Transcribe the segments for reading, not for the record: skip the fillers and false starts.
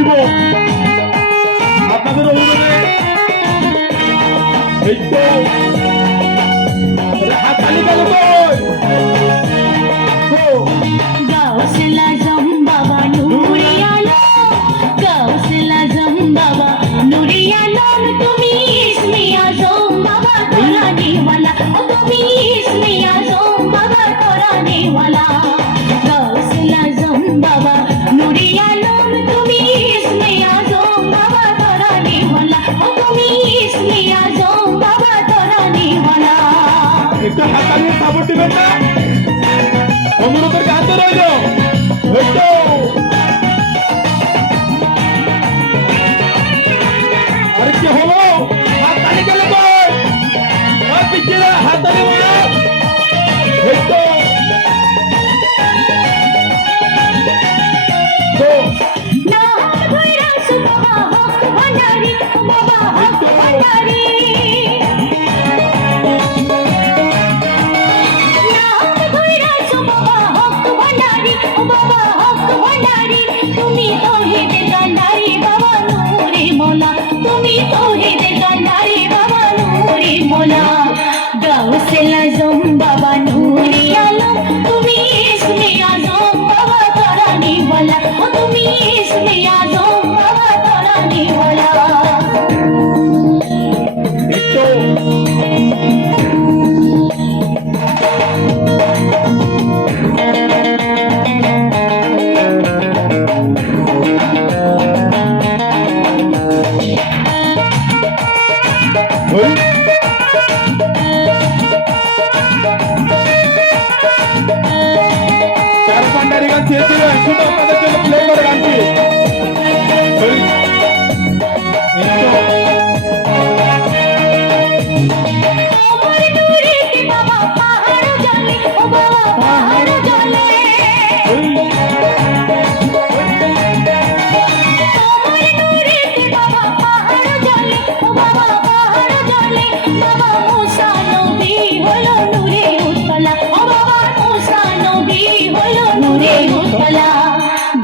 দিব আপনাদের অনুরোধে এই তো হাত তালি গেল গাউসলা জম বাবা নুরি আলম, গাউসলা জম বাবা নুরি আলম, তুমি ইসমে আজম বাবা কোরআনে ওয়ালা, ও তুমি ইসমে আজম বাবা কোরআনে ওয়ালা। গাউসলা জম বাবা নুরি আলম, তুমি ইসমে আজম বাবা কোরআনে ওয়ালা, ও তুমি ইসমে আজম বাবা কোরআনে ওয়ালা। একটু হাত তালিয়ে সাপোর্ট দিবেন না, অনুরোধের কাছে রইল। আরে কি হলো, হাত তালি গেল হাত তালি তুমি তৌহিদ কান্ডারি বাবা নূরে মৌলা, তুমি তৌহিদ কান্ডারি বাবা নূরে মৌলা। গাউসুল আজম বাবা নূরে আলম, তুমি ইসমে আজম বাবা কোরআনে ওয়ালা, ও তুমি ইসমে আজম বাবা কোরআনে ওয়ালা। চার পান্ডারি গান চেয়েছিলেন, শুধু আপনাদের জন্য প্লে করে গানটি।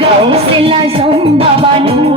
গাউসুল আজম বাবা নূরে